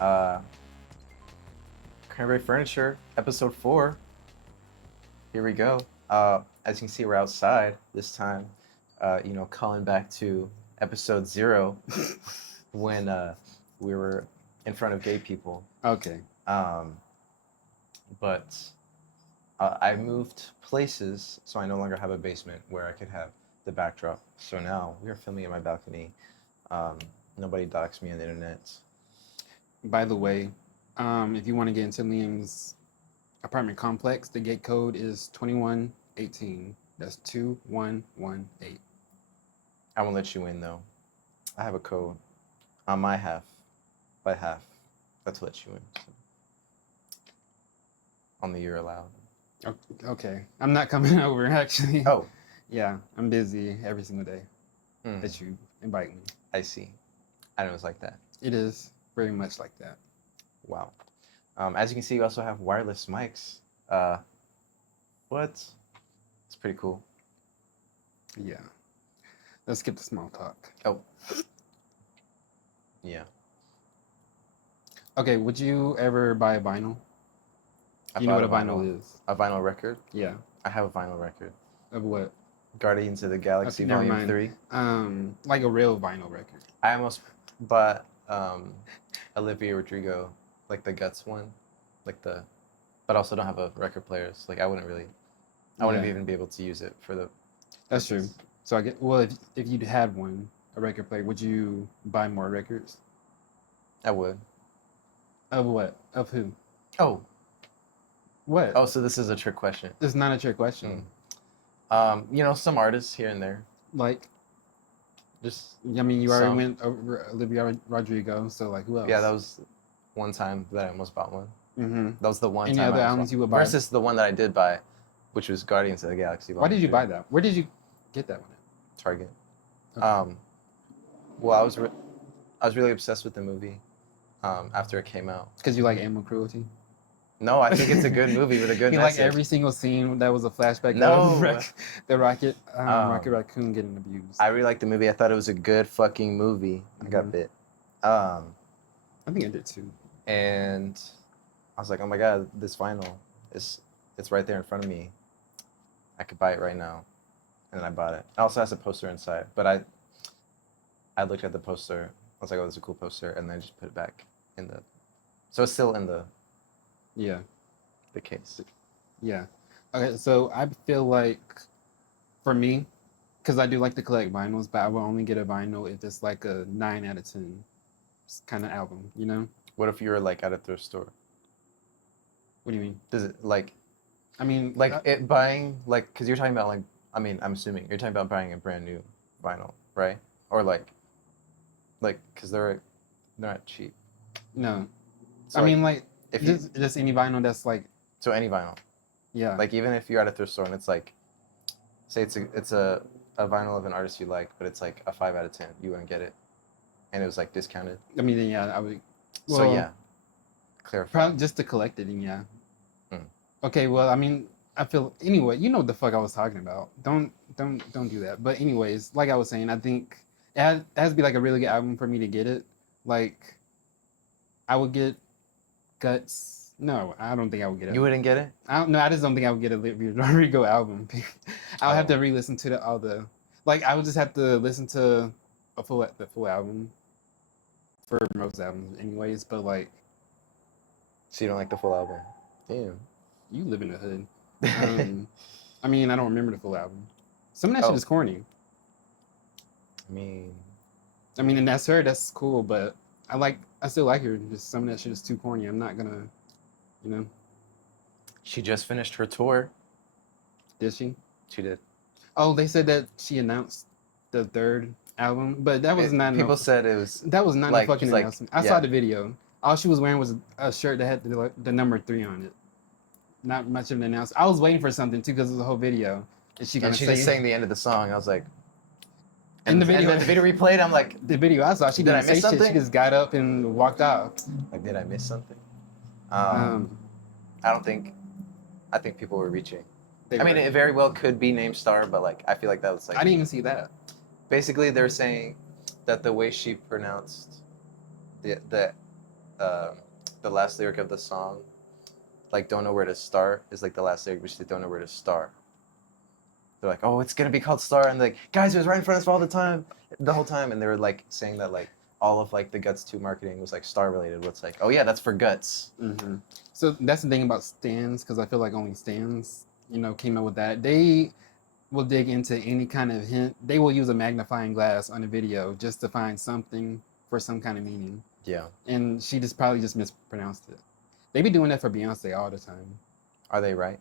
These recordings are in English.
Uh, Cranberry Furniture, episode 4. Here we go. As you can see, we're outside this time. Calling back to episode 0 when we were in front of gay people. Okay. But I moved places, so I no longer have a basement where I could have the backdrop. So now we are filming in my balcony. Nobody doxed me on the internet. By the way, if you want to get into Liam's apartment complex, the gate code is 2118. That's 2118. I won't let you in though. I have a code on my half, by half. That's let you in. So. On the you're allowed. Okay. I'm not coming over actually. Oh. Yeah, I'm busy every single day that you invite me. I see. I know it's like that. It is very much like that. Wow. As you can see, we also have wireless mics. What? It's pretty cool. Yeah. Let's skip the small talk. Oh. Yeah. Okay, would you ever buy a vinyl? You know what a vinyl is? A vinyl record? Yeah. I have a vinyl record. Of what? Guardians of the Galaxy Okay, Volume 3. Like a real vinyl record. I almost bought Olivia Rodrigo, like the Guts one, but also don't have a record player. So I wouldn't even be able to use it for the. That's true. So if you'd had one, a record player, would you buy more records? I would. Of what? Of who? Oh. What? Oh, so this is a trick question. It's not a trick question. Some artists here and there. Like. Just. I mean, you already went over Olivia Rodrigo, so who else? Yeah, that was one time that I almost bought one. Mm-hmm. That was the one Any time. Any other albums you would buy? Versus the one that I did buy, which was Guardians of the Galaxy. Why did you buy that? Where did you get that one at? Target. Okay. Well, I was really obsessed with the movie after it came out. Because you like animal cruelty? No, I think it's a good movie with a good message. You like every single scene that was a flashback of the Rocket Raccoon getting abused. I really liked the movie. I thought it was a good fucking movie. I got bit. I think I did too. And I was like, oh my god, this vinyl it's right there in front of me. I could buy it right now. And then I bought it. It also has a poster inside, but I looked at the poster. I was like, oh, this is a cool poster, and then I just put it back in the. So it's still in the. Yeah. The case. Yeah. Okay, so I feel like, for me, because I do like to collect vinyls, but I will only get a vinyl if it's like a 9 out of 10 kind of album, you know? What if you were at a thrift store? What do you mean? Does it I mean, buying because you're talking about I'm assuming you're talking about buying a brand new vinyl, right? Or because they're not cheap. No, so I mean if just any vinyl that's so any vinyl. Yeah. Even if you're at a thrift store and it's say it's a vinyl of an artist you like, but it's a 5 out of 10, you wouldn't get it, and it was discounted. I mean, yeah, I would. Well, so yeah. Clarify. Probably just to collect it, and yeah. Okay, well, I mean, I feel anyway. You know what the fuck I was talking about. Don't do that. But anyways, like I was saying, I think it has to be a really good album for me to get it. I would get Guts. No, I don't think I would get it. You wouldn't get it? I just don't think I would get a Olivia Rodrigo album. I would have to re-listen to all the. I would just have to listen to the full album for most albums, anyways. But So you don't like the full album? Damn. You live in the hood. I mean, I don't remember the full album. Some of that shit is corny. I mean, and that's her. That's cool, but I still like her. Just some of that shit is too corny. I'm not gonna, She just finished her tour. Did she? She did. Oh, they said that she announced the 3rd album, but that was not. People said it was. That was not a fucking announcement. I saw the video. All she was wearing was a shirt that had the number 3 on it. Not much of an announcement. I was waiting for something too because of the whole video. And she just sang the end of the song. I was like. And the video replayed. I'm like. The video I saw, she didn't say shit. She just got up and walked off. Did I miss something? I don't think. I think people were reaching. It very well could be Name Star, but I feel that was I didn't even see that. Basically, they're saying that the way she pronounced the the last lyric of the song, like don't know where to start, is like the last lyric, which they don't know where to start. They're like, oh, it's gonna be called Star, and like, guys, it was right in front of us all the whole time, and they were like saying that like all of like the Guts 2 marketing was like Star related. What's like, oh yeah, that's for Guts. Mm-hmm. So that's the thing about stands, because I feel like only stands, came up with that. They will dig into any kind of hint. They will use a magnifying glass on a video just to find something for some kind of meaning. Yeah. And she just probably just mispronounced it. They be doing that for Beyonce all the time. Are they right?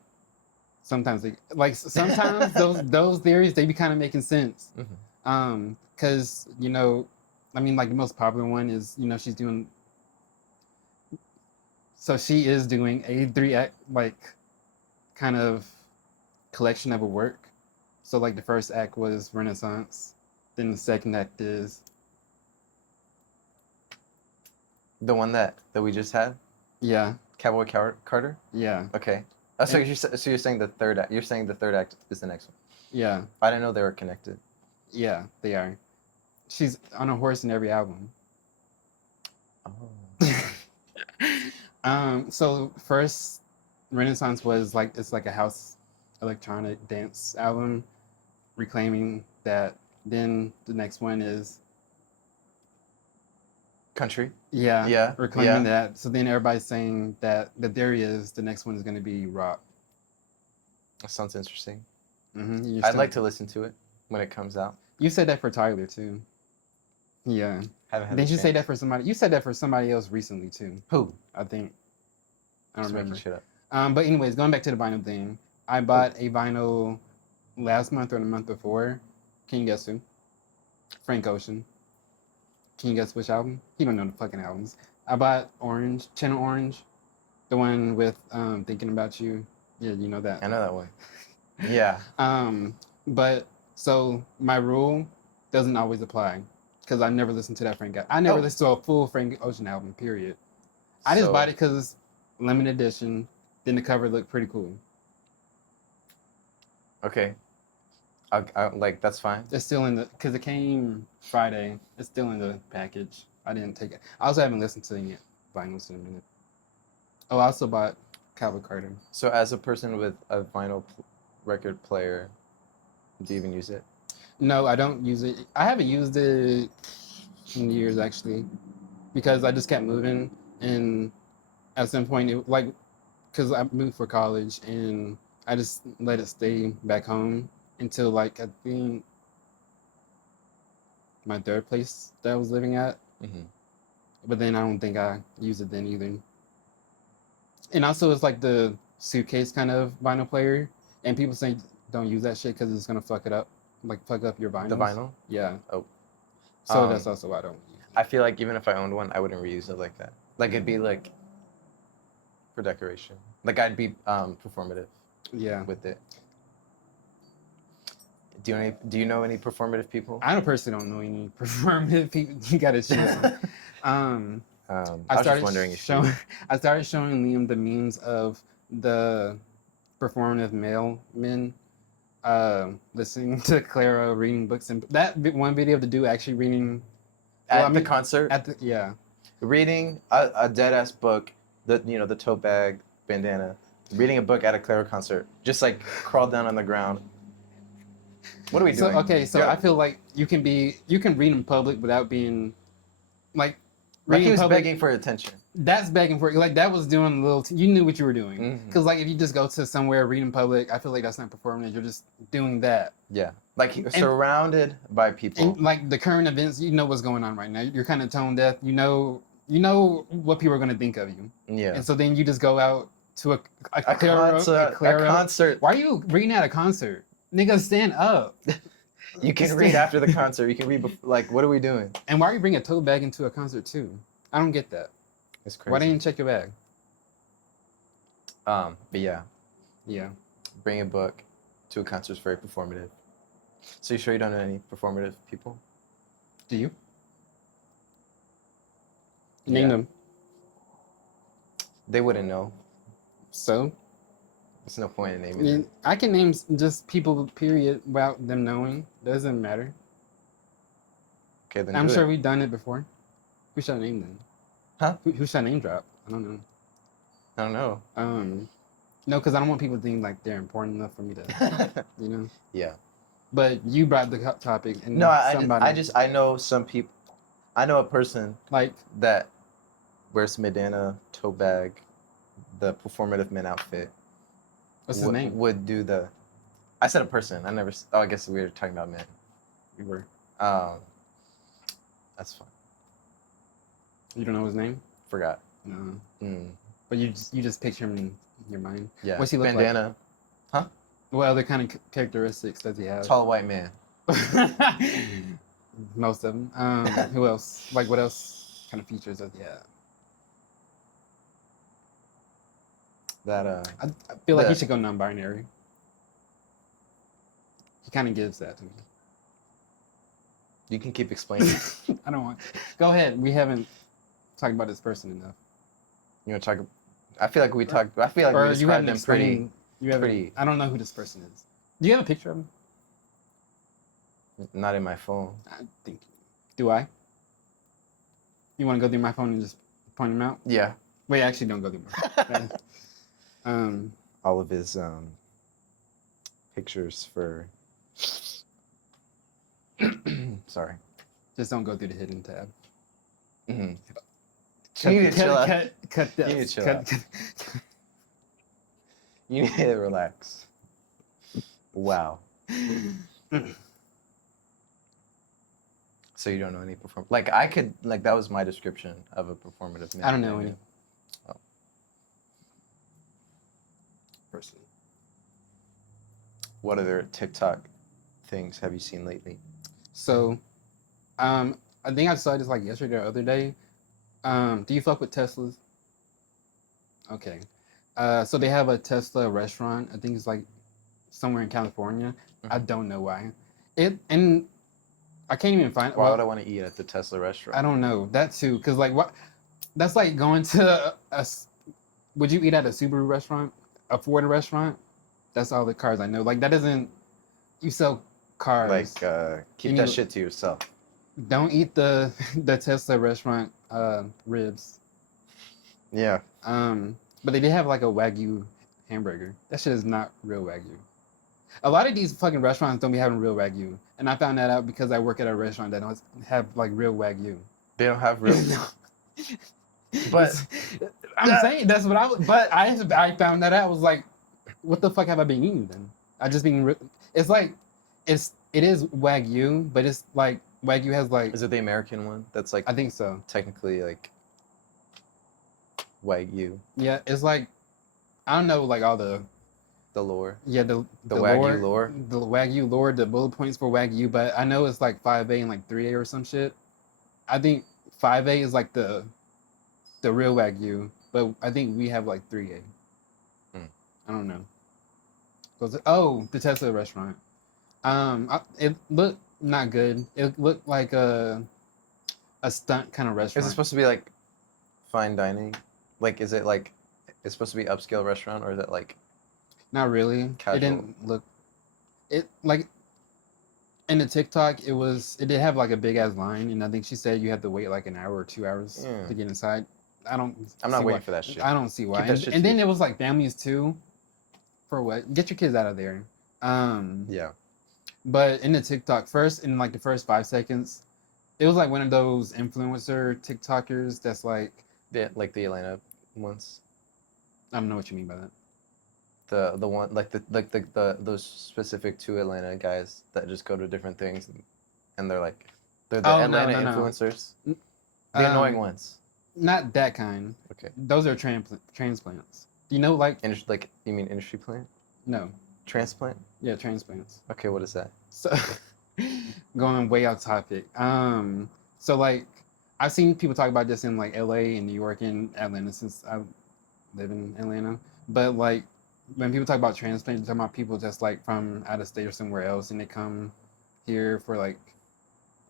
Sometimes sometimes those theories, they be kind of making sense. Mm-hmm. Because I mean, like the most popular one is she's doing. So she is doing a 3-act like kind of collection of a work. So like the first act was Renaissance, then the second act is The one that we just had, yeah, Cowboy Carter. yeah, Okay. So you're saying the third act. You're saying the third act is the next one. yeah, I didn't know they were connected. yeah, they are. She's on a horse in every album. Oh. So first Renaissance was like, it's like a house electronic dance album, reclaiming that. Then the next one is Country. yeah, reclaiming yeah. that. So then everybody's saying that the theory is the next one is going to be rock. That sounds interesting. Mm-hmm. I'd like to listen to it when it comes out. You said that for Tyler too. Yeah. Haven't had. Didn't you say that for somebody? You said that for somebody else recently too. Who? I think. I don't Just remember. making shit up. But anyways, going back to the vinyl thing, I bought a vinyl last month or the month before. Can you guess who? Frank Ocean. Can you guess which album? You don't know the fucking albums. I bought Orange, Channel Orange, the one with Thinking About You. Yeah, you know that. I know that one. Yeah. But so my rule doesn't always apply because I never listened to that Frank. I never listened to a full Frank Ocean album. Period. I just bought it because it's limited edition. Then the cover looked pretty cool. Okay. I like that's fine. It's still in the because it came Friday. It's still in the package. I didn't take it. I also haven't listened to any vinyls in a minute. Oh, I also bought Cowboy Carter. So as a person with a vinyl record player, do you even use it? No, I don't use it. I haven't used it in years actually, because I just kept moving, and at some point, because I moved for college, and I just let it stay back home until like I think my third place that I was living at. Mm-hmm. But then I don't think I used it then either. And also, it's like the suitcase kind of vinyl player, and people say don't use that shit because it's gonna fuck it up, like fuck up your vinyl. The vinyl? Yeah. Oh. So that's also why I don't use it. I feel like even if I owned one, I wouldn't reuse it like that. Like it'd be like for decoration. Like I'd be performative. Yeah. With it. Do you know any performative people? I personally don't know any performative people. You gotta choose. I was just wondering I started showing Liam the memes of the performative male men listening to Clara reading books, and that one video of the dude actually reading at the concert. Yeah, reading a dead ass book, the tote bag bandana, reading a book at a Clara concert, just like crawled down on the ground. What are we doing? I feel like you can read in public without being like. Like he was begging for attention. That's begging for it. Like that was doing a little. You knew what you were doing. Because like if you just go to somewhere read in public, I feel like that's not performing. You're just doing that. Yeah, like surrounded by people. And like the current events, you know what's going on right now. You're kind of tone deaf. You know what people are going to think of you. Yeah. And so then you just go out to a concert. Why are you reading at a concert? Nigga, stand up. You can read after the concert. You can read like, what are we doing? And why are you bringing a tote bag into a concert too? I don't get that. It's crazy. Why didn't you check your bag? But yeah. Yeah. Bring a book to a concert is very performative. So you sure you don't know any performative people? Do you? Name them. They wouldn't know. So? There's no point in naming them. I can name just people, period, without them knowing. Doesn't matter. Okay, then I'm sure we've done it before. We should name them. Huh? Who should I name drop? I don't know. I don't know. No, because I don't want people to think like they're important enough for me to, you know. Yeah. But you brought the topic, and No, somebody I know some people. I know a person like that wears bandana, tote bag, the performative men outfit. what's his name? Would do the. I said a person. I never. Oh, I guess we were talking about men. We were. That's fine. You don't know his name? Forgot. No. Mm. But you just picture him in your mind. Yeah. What's he look bandana. like? What other kind of characteristics does he have? Tall white man. Most of them. Who else? Like, what else kind of features does he have? That I feel like he should go non-binary. He kind of gives that to me. You can keep explaining. I don't want. Go ahead. We haven't talked about this person enough. You want to talk? I feel like we talked. I feel like Or we described them pretty. You haven't. pretty- I don't know who this person is. Do you have a picture of him? Not in my phone. I think. Do I? You want to go through my phone and just point him out? Yeah. Wait, actually, don't go through my phone. All of his pictures for. Sorry. Just don't go through the hidden tab. Mm-hmm. Cut, You need to chill out. cut this. You need to chill out. You need to relax. Wow. So you don't know any perform? Like I could, like that was my description of a performative man. I don't know any person. What other TikTok things have you seen lately? So, I think I saw this like yesterday or other day. Do you fuck with Teslas? Okay. So they have a Tesla restaurant. I think it's like somewhere in California. Mm-hmm. I don't know why. And I can't even find. Why would I want to eat at the Tesla restaurant? I don't know that too, cause like what? That's like going to a. Would you eat at a Subaru restaurant, a Ford restaurant? That's all the cars I know. Like that doesn't. You sell cars. Like keep that shit to yourself. Don't eat the Tesla restaurant ribs. Yeah. But they did have like a Wagyu hamburger. That shit is not real Wagyu. A lot of these fucking restaurants don't be having real Wagyu, and I found that out because I work at a restaurant that don't have like real Wagyu. They don't have real. But I'm saying that's what I was. But I found that out. I was like, what the fuck have I been eating then? I just been. It's like, it is Wagyu, but it's like Wagyu has like. Is it the American one? That's like. I think so. Technically, like. Wagyu. Yeah, it's like, I don't know, like all the. The lore. Yeah, the Wagyu lore. The Wagyu lore, the bullet points for Wagyu, but I know it's like 5A and like 3A or some shit. I think 5A is like the real Wagyu, but I think we have like 3A. I don't know. The Tesla restaurant. It looked not good. It looked like a stunt kind of restaurant. Is it supposed to be like fine dining? Like, is it like it's supposed to be upscale restaurant, or is it like? Not really. Casual. It didn't look. It like. In the TikTok, it did have like a big ass line, and I think she said you had to wait like an hour or 2 hours to get inside. I'm not waiting for that shit. I don't see why. Keep that shit And then to it was like families too. For what? Get your kids out of there. Yeah. But in the TikTok, in like the first 5 seconds, it was like one of those influencer TikTokers that's like. Yeah, like the Atlanta ones. I don't know what you mean by that. The one like those specific two Atlanta guys that just go to different things, and they're the Atlanta influencers. No. The annoying ones. Not that kind. Okay. Those are transplants. Do you know like? You mean industry plant? No. Transplant? Yeah, transplants. Okay, what is that? So going way off topic. So like I've seen people talk about this in like LA and New York and Atlanta since I live in Atlanta. But like when people talk about transplants, they're talking about people just like from out of state or somewhere else, and they come here for like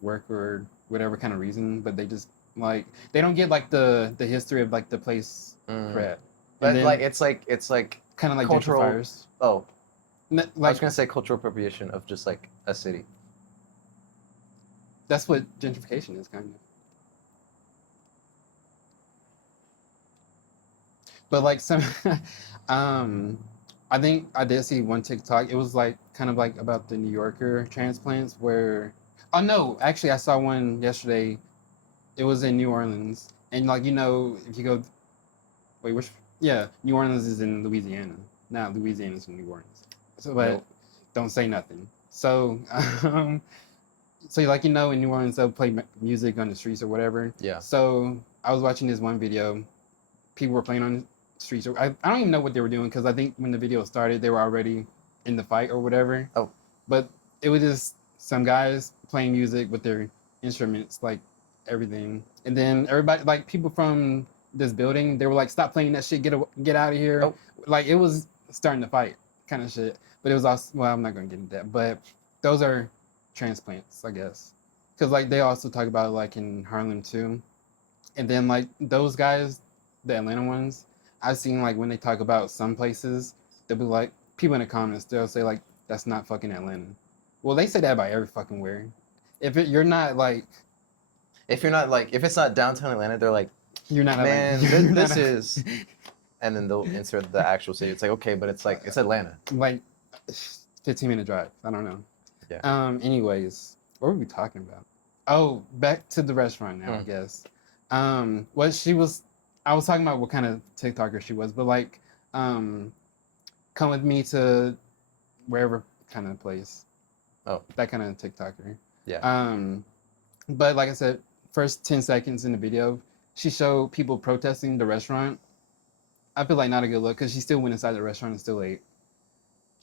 work or whatever kind of reason, but they just like they don't get like the history of like the place crap. But then, it's like kind of like cultural. gentrifiers. Oh, Like, I was gonna say cultural appropriation of just like a city. That's what gentrification is, kind of. But like some, I think I did see one TikTok. It was like kind of like about the New Yorker transplants where, oh no, actually I saw one yesterday. It was in New Orleans, and like if you go, wait, which, yeah, New Orleans is in Louisiana. Not Louisiana's in New Orleans. So, but Nope. don't say nothing. So, so like in New Orleans they'll play music on the streets or whatever. Yeah. So I was watching this one video. People were playing on the streets. I don't even know what they were doing because I think when the video started they were already in the fight or whatever. Oh. But it was just some guys playing music with their instruments, like everything. And then everybody, like people from this building, they were like, "Stop playing that shit! Get out of here!" Oh. Like it was starting to fight, kind of shit. But it was also, well, I'm not gonna get into that. But those are transplants, I guess, because like they also talk about like in Harlem too. And then like those guys, the Atlanta ones, I've seen like when they talk about some places, they'll be like people in the comments, they'll say like that's not fucking Atlanta. Well, they say that about every fucking where. You're not like If you're not like, if it's not downtown Atlanta, they're like, you're not man, Atlanta. You're this not is, and then they'll insert the actual city. It's like, okay, but it's like, it's Atlanta. like 15-minute drive. I don't know. Yeah. Anyways, what were we talking about? Oh, back to the restaurant now, I guess. What she was, I was talking about what kind of TikToker she was, but like, come with me to wherever kind of place. Oh. That kind of TikToker. Yeah. But like I said, first 10 seconds in the video, she showed people protesting the restaurant. I feel like not a good look because she still went inside the restaurant and still ate.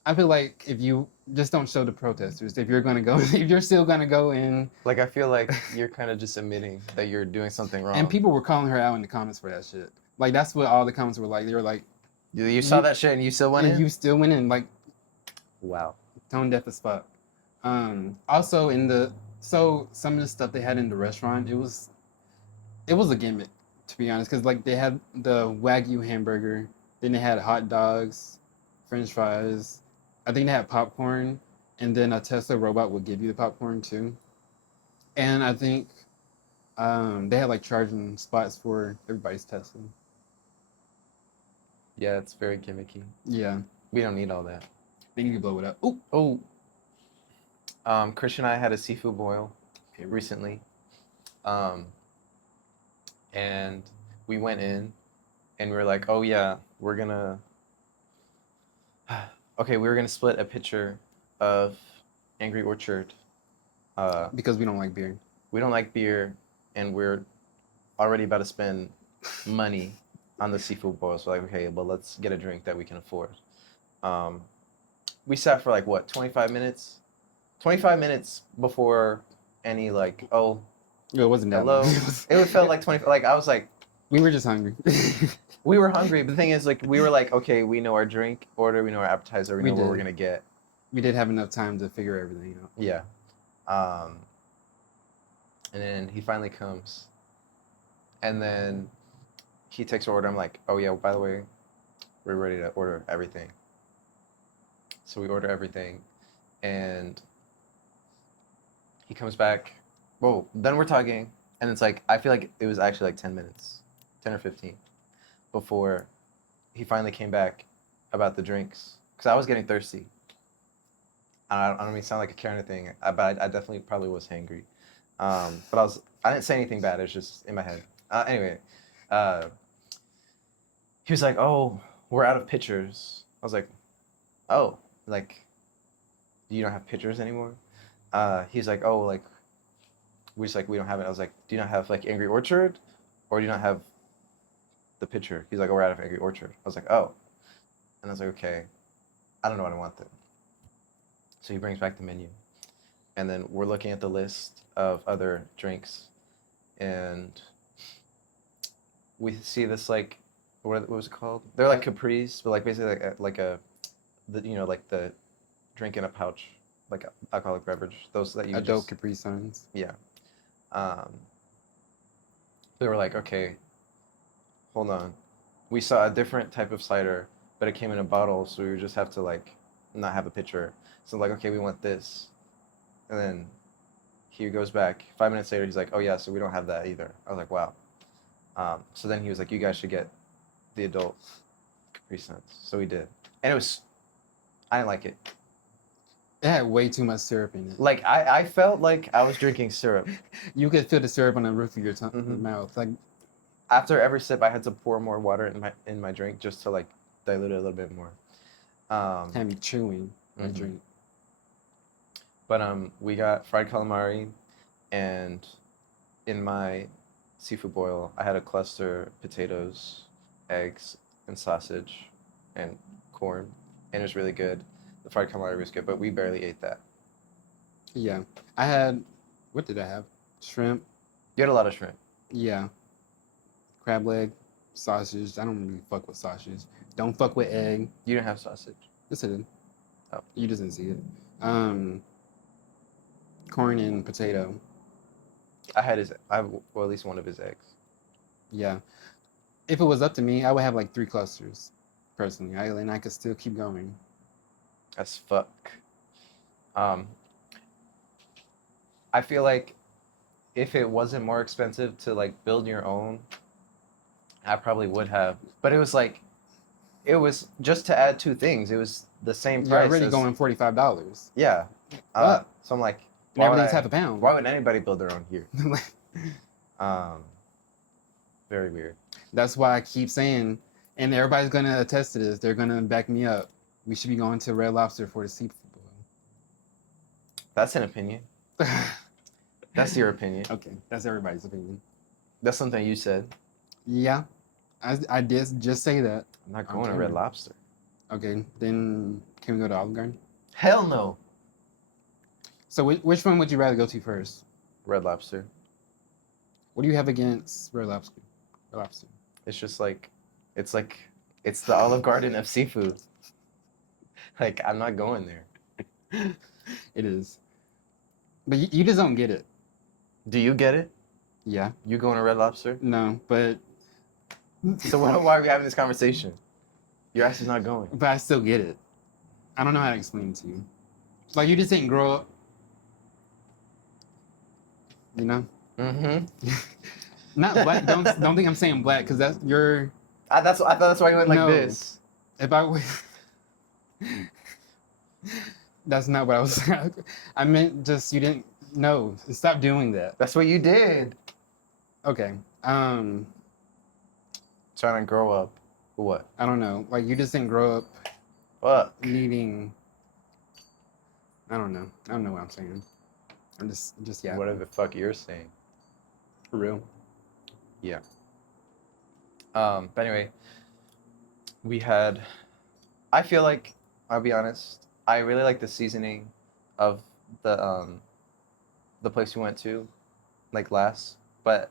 I feel like if you just don't show the protesters, if you're gonna go, if you're still gonna go in, Like, I feel like you're kind of just admitting that you're doing something wrong. and people were calling her out in the comments for that shit. Like that's what all the comments were like. They were like, you saw that shit and you still went and in? you still went in, like Wow. tone deaf as fuck. Also so some of the stuff they had in the restaurant, it was a gimmick, to be honest, because like they had the Wagyu hamburger, then they had hot dogs, French fries. I think they had popcorn, and then a Tesla robot would give you the popcorn too. And I think they had like charging spots for everybody's Tesla. Yeah, it's very gimmicky. Yeah, We don't need all that. then you can blow it up. Ooh. Oh. Christian and I had a seafood boil recently. And we went in and we were like, oh yeah, we're gonna okay, we were gonna split a pitcher of Angry Orchard. Because we don't like beer. We don't like beer and we're already about to spend money on the seafood boil. So like, okay, well let's get a drink that we can afford. We sat for like what, 25 minutes? 25 minutes before any like, oh, It wasn't that hello. long. It felt like 20, like I was like, We were just hungry. we were hungry. But the thing is, like, we were like, okay, we know our drink order, we know our appetizer, we We know what we're did. gonna get. We did have enough time to figure everything out. Yeah. And then he finally comes. And then he takes our order. I'm like, oh yeah, by the way, we're ready to order everything. So we order everything. And he comes back. Whoa, then we're talking. And it's like, I feel like it was actually like 10 minutes, 10 or 15, before he finally came back about the drinks. Because I was getting thirsty. I don't mean to sound like a Karen thing, but I definitely probably was hangry. But I didn't say anything bad. It was just in my head. Anyway, he was like, "Oh, we're out of pitchers." I was like, "Oh, like, you don't have pitchers anymore?" He's like, "Oh, like, we don't have it." I was like, "Do you not have like Angry Orchard, or do you not have the pitcher?" He's like, "Oh, we're out of Angry Orchard." I was like, "Oh," and I was like, "Okay, I don't know what I want then." So he brings back the menu, and then we're looking at the list of other drinks, and we see this like, what was it called? They're like Capris, but like basically like the drink in a pouch, like alcoholic beverage. Those that you Adult just, Capri Suns. yeah. They were like, okay, hold on. We saw a different type of cider, but it came in a bottle, so we would just have to like not have a pitcher. So like, okay, we want this. And then he goes back. 5 minutes later, he's like, oh yeah, so we don't have that either. I was like, wow. So then he was like, you guys should get the adult 3 cents. So we did, and I didn't like it. It had way too much syrup in it. Like I felt like I was drinking syrup. You could feel the syrup on the roof of your Mhm. mouth. Like After every sip, I had to pour more water in my drink just to like dilute it a little bit more. had me chewing my Mhm. drink. But we got fried calamari, and in my seafood boil, I had a cluster, potatoes, eggs, and sausage, and corn, and it was really good. The fried calamari was good, but we barely ate that. Yeah, I had. What did I have? Shrimp. You had a lot of shrimp. Yeah. Crab leg, sausage. I don't really fuck with sausage. Don't fuck with egg. You didn't have sausage. Yes, I did. Oh. You just didn't see it. Corn and potato. I had well, at least one of his eggs. Yeah. If it was up to me, I would have like 3 clusters, personally. And I could still keep going. As fuck. I feel like if it wasn't more expensive to like build your own, I probably would have. But it was just to add 2 things. It was the same You're price. already going $45. Yeah. Up. So I'm like, And everything's half a pound. Why would anybody build their own here? Very weird. That's why I keep saying, and everybody's gonna attest to this. They're gonna back me up. We should be going to Red Lobster for the seafood boil. That's an opinion. That's your opinion. Okay, that's everybody's opinion. That's something you said. Yeah, I did just say that. I'm not going to Red Lobster. Okay, then can we go to Olive Garden? Hell no. So which one would you rather go to first? Red Lobster. What do you have against Red Lobster? Red Lobster. It's just like, it's the Olive Garden of seafood. Like, I'm not going there. It is. But you just don't get it. Do you get it? Yeah. You going to Red Lobster? No, but... So why are we having this conversation? Your ass is not going. But I still get it. I don't know how to explain it to you. Like, you just didn't grow up. You know? Mm-hmm. Not black. Don't think I'm saying black, because that's your... I thought that's why you went like No. this. If I was... That's not what I was... I meant just you didn't know. Stop doing that. That's what you did. Okay. Trying to grow up. What? I don't know. Like, you just didn't grow up Fuck. needing... I don't know. I don't know what I'm saying. I'm just yeah. Whatever the fuck you're saying. For real. Yeah. But anyway, we had... I feel like, I'll be honest, I really like the seasoning of the place we went to, like last, but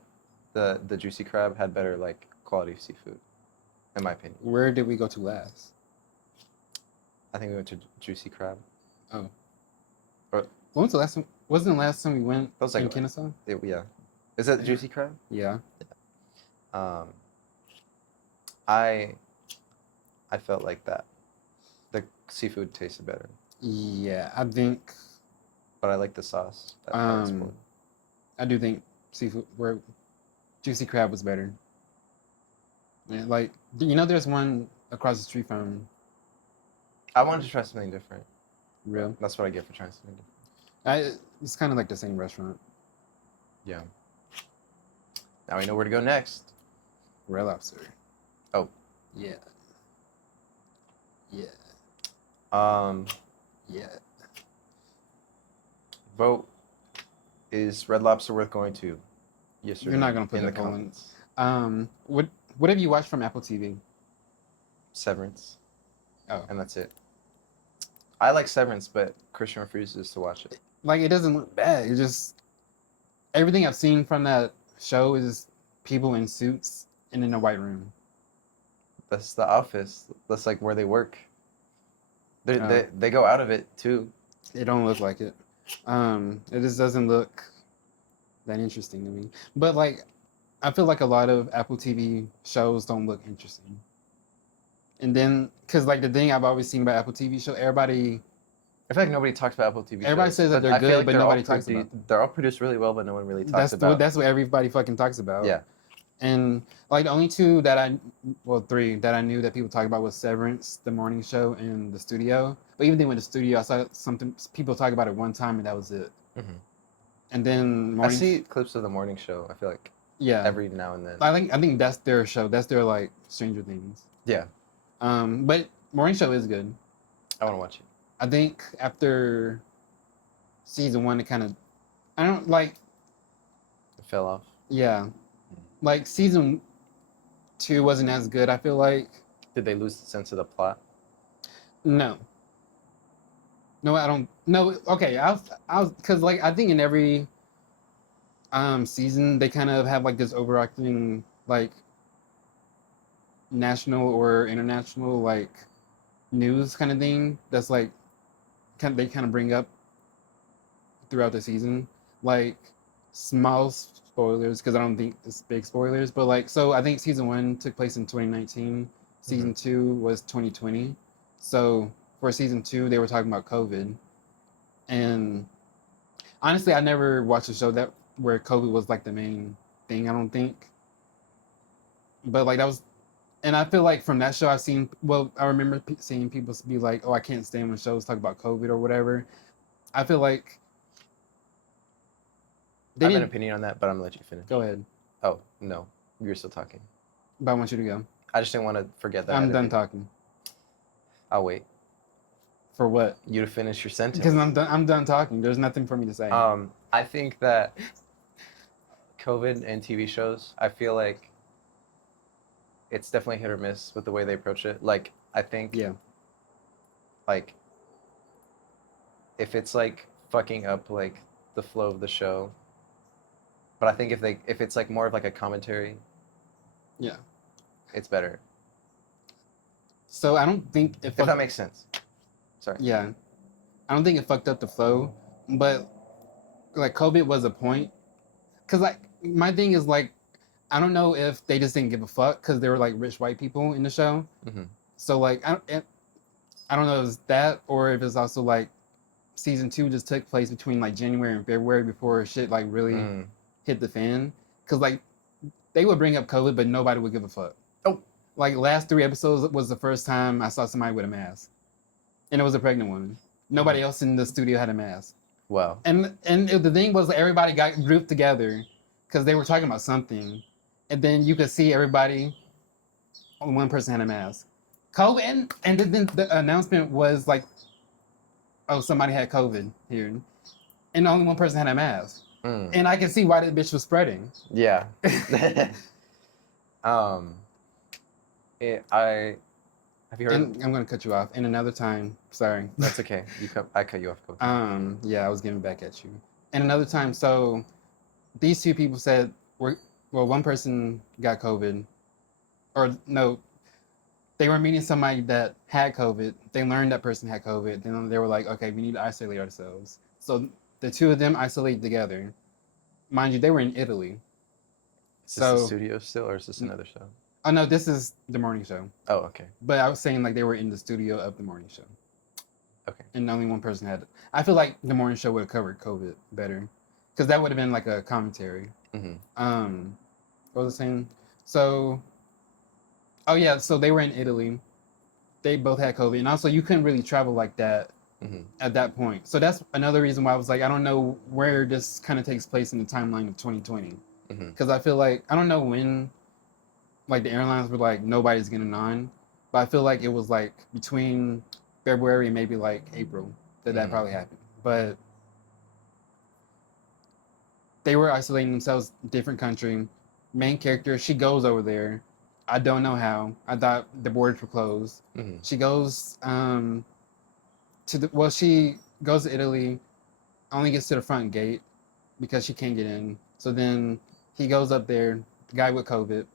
the Juicy Crab had better like quality seafood, in my opinion. Where did we go to last? I think we went to Juicy Crab. Oh. Or, When was the last time? Wasn't the last time we went That was like- in Kennesaw? yeah. Is that Juicy Crab? Yeah. I felt like that. The seafood tasted better, Yeah, I think but I like the sauce. That part's important. I do think seafood where Juicy Crab was better. Yeah, like there's one across the street from I wanted to try something different. Real. That's what I get for trying something different. It's kind of like the same restaurant. Yeah. Now we know where to go next. Red Lobster. Oh. Yeah. Yeah. Yeah. Vote. Is Red Lobster worth going to? Yes or You're no? not gonna put in the that poll in. comments. What have you watched from Apple TV? Severance. Oh. And that's it. I like Severance, but Christian refuses to watch it. Like, it doesn't look bad. It just everything I've seen from that show is people in suits and in a white room. That's the office. That's like where they work. They go out of it too. It don't look like it. It just doesn't look that interesting to me. But like, I feel like a lot of Apple TV shows don't look interesting. And then, cause like the thing I've always seen about Apple TV show, everybody I feel like nobody talks about Apple TV. Everybody shows, says that they're I feel good, like but they're nobody all talks about them. They're all produced really well, but no one really talks about. that's what everybody fucking talks about. Yeah. And like the only two that three that I knew that people talk about was Severance, the morning show, and the studio. But even then with the studio, I saw something people talk about it one time, and that was it. Mm-hmm. And then I see clips of the morning show. I feel like every now and then. I think that's their show. That's their like Stranger Things. Yeah. But morning show is good. I want to watch it. I think after season 1, it kind of I don't like. It fell off. Yeah, like season 2 wasn't as good. I feel like. Did they lose the sense of the plot? No. No, I don't. No, okay. I was because like I think in every season they kind of have like this overarching like national or international like news kind of thing that's like they kind of bring up throughout the season, like small spoilers because I don't think it's big spoilers, but like so I think season 1 took place in 2019, season 2 was 2020, so for season 2 they were talking about COVID, and honestly I never watched a show that where COVID was like the main thing, I don't think, but like that was. And I feel like from that show, I remember seeing people be like, oh, I can't stand when shows talk about COVID or whatever. I feel like I have an opinion on that, but I'm going to let you finish. Go ahead. Oh, no. You're still talking. But I want you to go. I just didn't want to forget that. I'm done talking. I'll wait. For what? You to finish your sentence. Because I'm done talking. There's nothing for me to say. I think that COVID and TV shows, I feel like it's definitely hit or miss with the way they approach it. Like, I think, like, if it's like fucking up like the flow of the show, but I think if it's like more of like a commentary, it's better. So I don't think if that makes sense. Sorry. Yeah, I don't think it fucked up the flow, but like COVID was a point, cause like my thing is like. I don't know if they just didn't give a fuck because they were like rich white people in the show. Mm-hmm. So like I don't know if it's that or if it's also like season 2 just took place between like January and February before shit like really hit the fan. Because like they would bring up COVID, but nobody would give a fuck. Oh, like last 3 episodes was the first time I saw somebody with a mask, and it was a pregnant woman. Nobody else in the studio had a mask. Wow. And the thing was everybody got grouped together because they were talking about something. And then you could see everybody, only one person had a mask. COVID, and then the announcement was like, oh, somebody had COVID here. And only one person had a mask. And I can see why that bitch was spreading. Yeah. Have you heard? And I'm gonna cut you off. And another time, sorry. That's okay. I cut you off. Yeah, I was getting back at you. And another time, so these 2 people said one person got COVID, or no, they were meeting somebody that had COVID. They learned that person had COVID. Then they were like, okay, we need to isolate ourselves. So the 2 of them isolated together. Mind you, they were in Italy. Is this the studio still, or is this another show? Oh no, this is the morning show. Oh, okay. But I was saying like they were in the studio of the morning show. Okay. And only one person had it. I feel like the morning show would have covered COVID better, because that would have been like a commentary. Mm-hmm. What was I saying? So, so they were in Italy. They both had COVID, and also you couldn't really travel like that at that point. So that's another reason why I was like, I don't know where this kind of takes place in the timeline of 2020, because I feel like I don't know when, like the airlines were like nobody's getting on, but I feel like it was like between February and maybe like April that probably happened, but. They were isolating themselves, different country. Main character, she goes over there. I don't know how. I thought the borders were closed. She goes she goes to Italy, only gets to the front gate because she can't get in. So then he goes up there, the guy with COVID.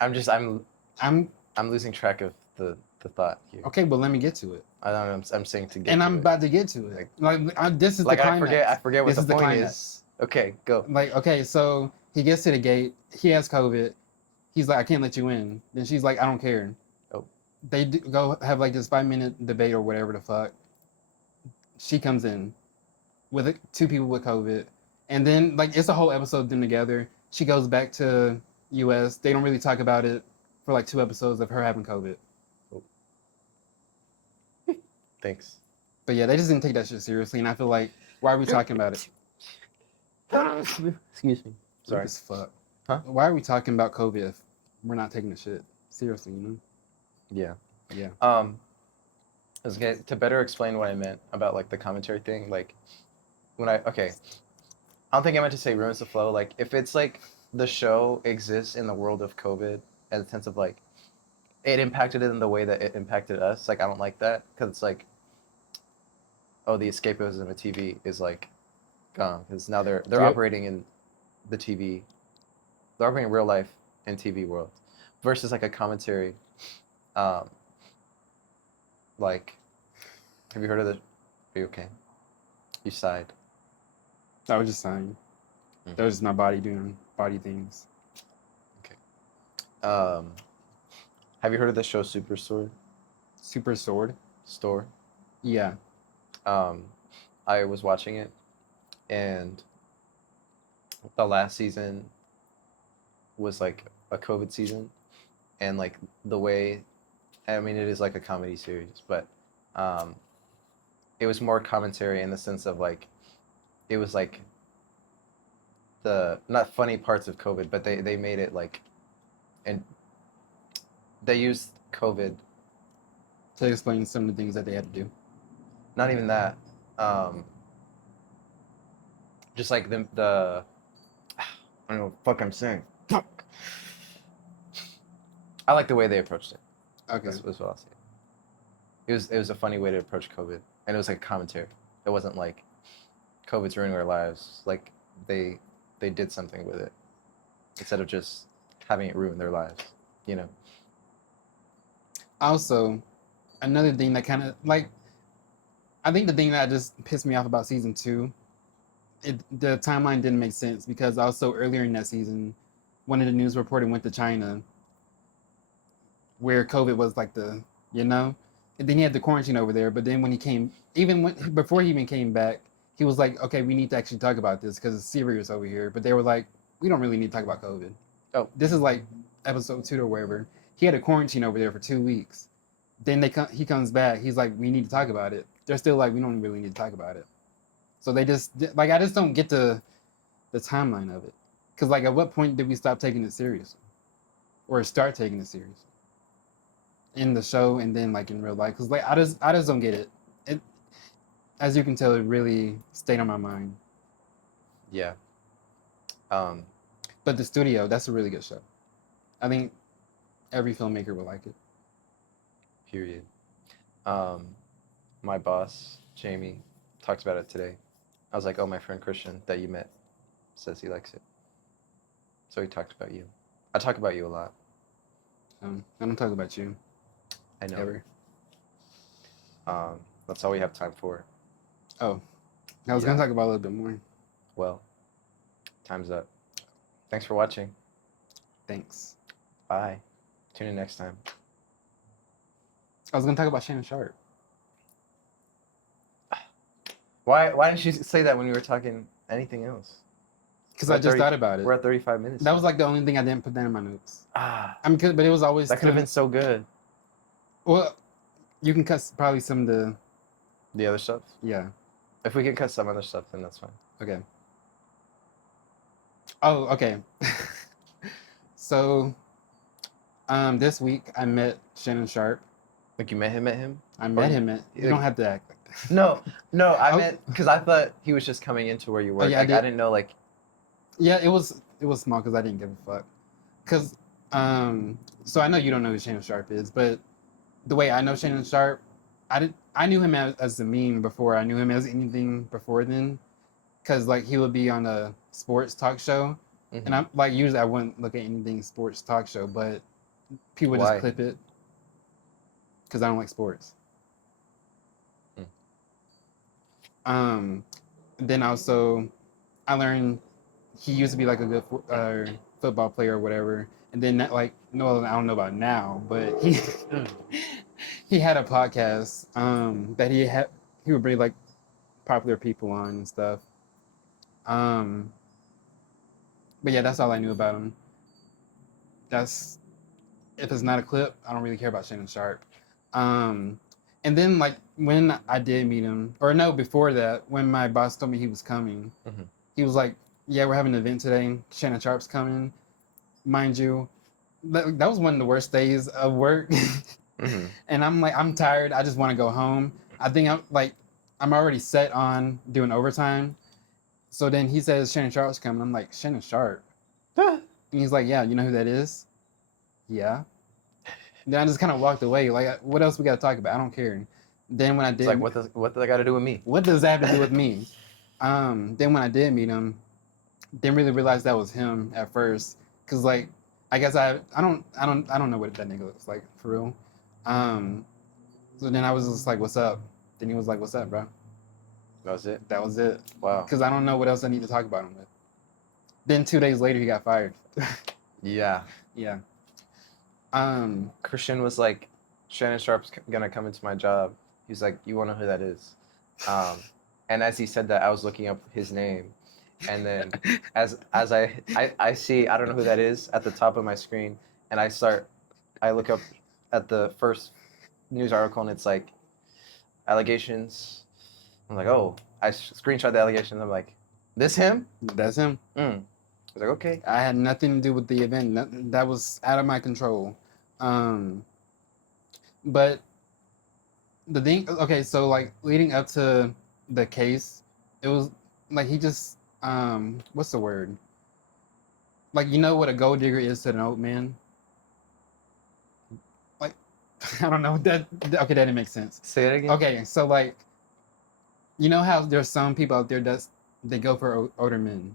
I'm losing track of the thought here. Okay, but let me get to it. I don't know. I'm saying to get. And to I'm it. about to get to it. This is like the climax. I forget what the point is. Okay, go. Like, okay, so he gets to the gate. He has COVID. He's like, I can't let you in. Then she's like, I don't care. Oh. They go have like this 5-minute debate or whatever the fuck. She comes in with 2 people with COVID. And then, like, it's a whole episode of them together. She goes back to U.S. They don't really talk about it for like 2 episodes of her having COVID. Thanks. But yeah, they just didn't take that shit seriously, and I feel like, why are we talking about it? Excuse me. Sorry. Weak as fuck. Huh? Why are we talking about COVID if we're not taking the shit seriously? Yeah. Yeah. To better explain what I meant about like the commentary thing, like I don't think I meant to say ruins the flow. Like if it's like the show exists in the world of COVID, in the sense of like it impacted it in the way that it impacted us. Like I don't like that because it's like, oh, the escapism of TV is like gone because now they're Yep. operating in the TV, they're operating in real life and TV world, versus like a commentary. Like, have you heard of the? Are you okay? You sighed. I was just saying. That was just my body doing body things. Okay. Have you heard of the show Super Sword? Super Sword? Store? Yeah. I was watching it, and the last season was like a COVID season, and like the way, I mean, it is like a comedy series, but it was more commentary in the sense of like, it was like the not funny parts of COVID, but they made it like, and they used COVID. To explain some of the things that they had to do. Not even that. Just like the I don't know what the fuck I'm saying. Fuck. I like the way they approached it. Okay. That's what I'll say. It was a funny way to approach COVID, and it was like a commentary. It wasn't like COVID's ruining our lives. Like they did something with it instead of just having it ruin their lives. You know. Also, another thing that kind of like, I think the thing that just pissed me off about season 2, the timeline didn't make sense because also earlier in that season, one of the news reporter went to China, where COVID was like and then he had the quarantine over there. But then when he came, before he even came back, he was like, okay, we need to actually talk about this because it's serious over here. But they were like, we don't really need to talk about COVID. Oh, this is like episode 2 or wherever. He had a quarantine over there for 2 weeks. Then he comes back. He's like, we need to talk about it. They're still like, we don't really need to talk about it. So they just like, I just don't get the timeline of it. Because like, at what point did we stop taking it seriously, or start taking it seriously in the show and then like in real life? Because like, I just don't get it. It, as you can tell, it really stayed on my mind. yeah. But The Studio, that's a really good show. I think every filmmaker would like it. Period. My boss Jamie talked about it today. I was like, oh, my friend Christian that you met says he likes it. So he talked about you. I talk about you a lot. I don't talk about you. I know. Ever. That's all we have time for. Oh, I was gonna talk about a little bit more. Well, time's up. Thanks for watching. Thanks. Bye. Tune in next time. I was gonna talk about Shannon Sharp. Why didn't you say that when we were talking anything else? Because I just thought about it. We're at 35 minutes. That was like the only thing I didn't put down in my notes. I mean, but it was always that could have been so good. Well, you can cut probably some of the other stuff. Yeah. If we can cut some other stuff, then that's fine. Okay. Oh, okay. So, this week I met Shannon Sharp. Like you met him? I met him at. You don't have to act like that. No, I meant because I thought he was just coming into where you work. Oh, yeah, like, I didn't know like. Yeah, it was small because I didn't give a fuck. Cause so I know you don't know who Shannon Sharp is, but the way I know Shannon Sharp, I knew him as the meme before I knew him as anything before then, cause like he would be on a sports talk show, and I'm like usually I wouldn't look at anything sports talk show, but people would just clip it, cause I don't like sports. Then also, I learned he used to be like a good football player or whatever, and then that, like, no, I don't know about now, but he had a podcast that he would bring like popular people on and stuff. But yeah, that's all I knew about him. that's if it's not a clip, I don't really care about Shannon Sharp. And then like when I did meet him, or no, before that, when my boss told me he was coming, Mhm. he was like, "Yeah, we're having an event today. Shannon Sharp's coming." Mind you, that was one of the worst days of work. Mhm. And I'm like, I'm tired. I just want to go home. I think I'm already set on doing overtime. So then he says Shannon Sharp's coming. I'm like, Shannon Sharp. And he's like, yeah, you know who that is? Yeah. Then I just kind of walked away. Like, what else we got to talk about? I don't care. Then when I It's did, like, what does that got to do with me? what does that have to do with me? Then when I did meet him, didn't really realize that was him at first, cause like I guess I don't know what that nigga looks like for real. So then I was just like, "What's up?" Then he was like, "What's up, bro?" That was it. That was it. Wow. Cause I don't know what else I need to talk about him with. Then 2 days later, he got fired. Yeah. Yeah. Christian was like, Shannon Sharp's gonna come into my job. He's like, you wanna know who that is? And as he said that, I was looking up his name, and then as I see, I don't know who that is at the top of my screen, and I look up at the first news article, and it's like allegations. I'm like, oh, I screenshot the allegations. I'm like, this him? That's him. I was like, okay. I had nothing to do with the event. That was out of my control. But the thing, okay, so like leading up to the case, it was like he just, what's the word? Like, you know what a gold digger is to an old man? Like, I don't know. Okay, that didn't make sense. Say it again. Okay, so like, you know how there's some people out there they go for older men.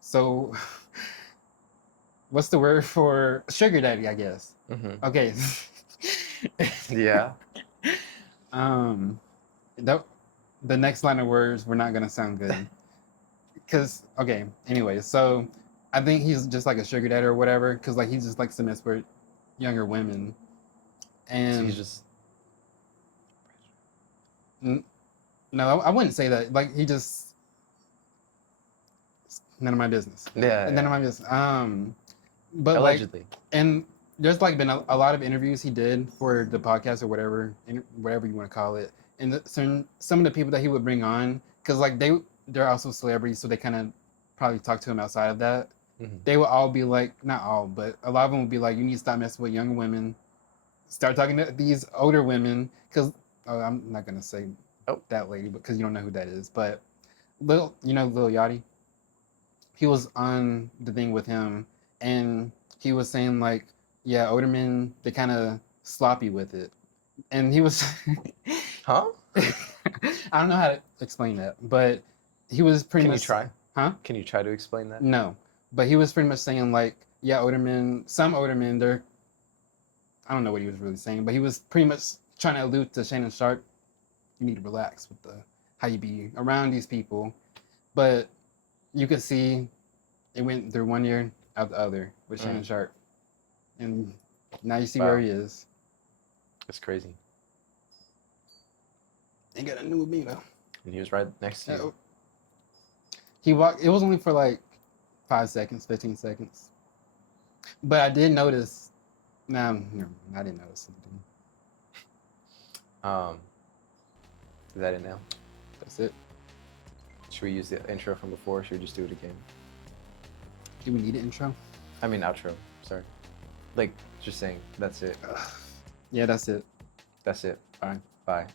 So, what's the word for sugar daddy? I guess. Mm-hmm. Okay. Yeah. The next line of words were not gonna sound good. Cause okay, anyway, so I think he's just like a sugar daddy or whatever. Cause like he's just like some for younger women, So and he's just no, I wouldn't say that. Like he just none of my business. yeah. None of my business. But Allegedly. like, and there's like been a lot of interviews he did for the podcast or whatever, whatever you want to call it, and some of the people that he would bring on, cause like they're also celebrities, so they kind of probably talk to him outside of that. Mm-hmm. They would all be like, not all, but a lot of them would be like, you need to stop messing with younger women, start talking to these older women, cause I'm not gonna say that lady, because you don't know who that is, but Lil Yachty, he was on the thing with him, and he was saying like, yeah, older men, they kind of sloppy with it, and he was Huh? I don't know how to explain that, but he was pretty much. Can you try? Huh? Can you try to explain that? No, but he was pretty much saying like, yeah, some older men, they're, I don't know what he was really saying, but he was pretty much trying to allude to Shannon Sharp. You need to relax with how you be around these people, but you could see it went through one ear out the other with Shannon Sharp, and now you see where he is. It's crazy. Ain't got nothing to do with me though. And he was right next to you. He walked. It was only for like 5 seconds, 15 seconds, but I did notice. No, I didn't notice anything. Is that it now? That's it. Should we use the intro from before, or should we just do it again? Do we need an intro? I mean outro. Sorry. Like just saying. That's it. Yeah, that's it. That's it. Bye. Bye.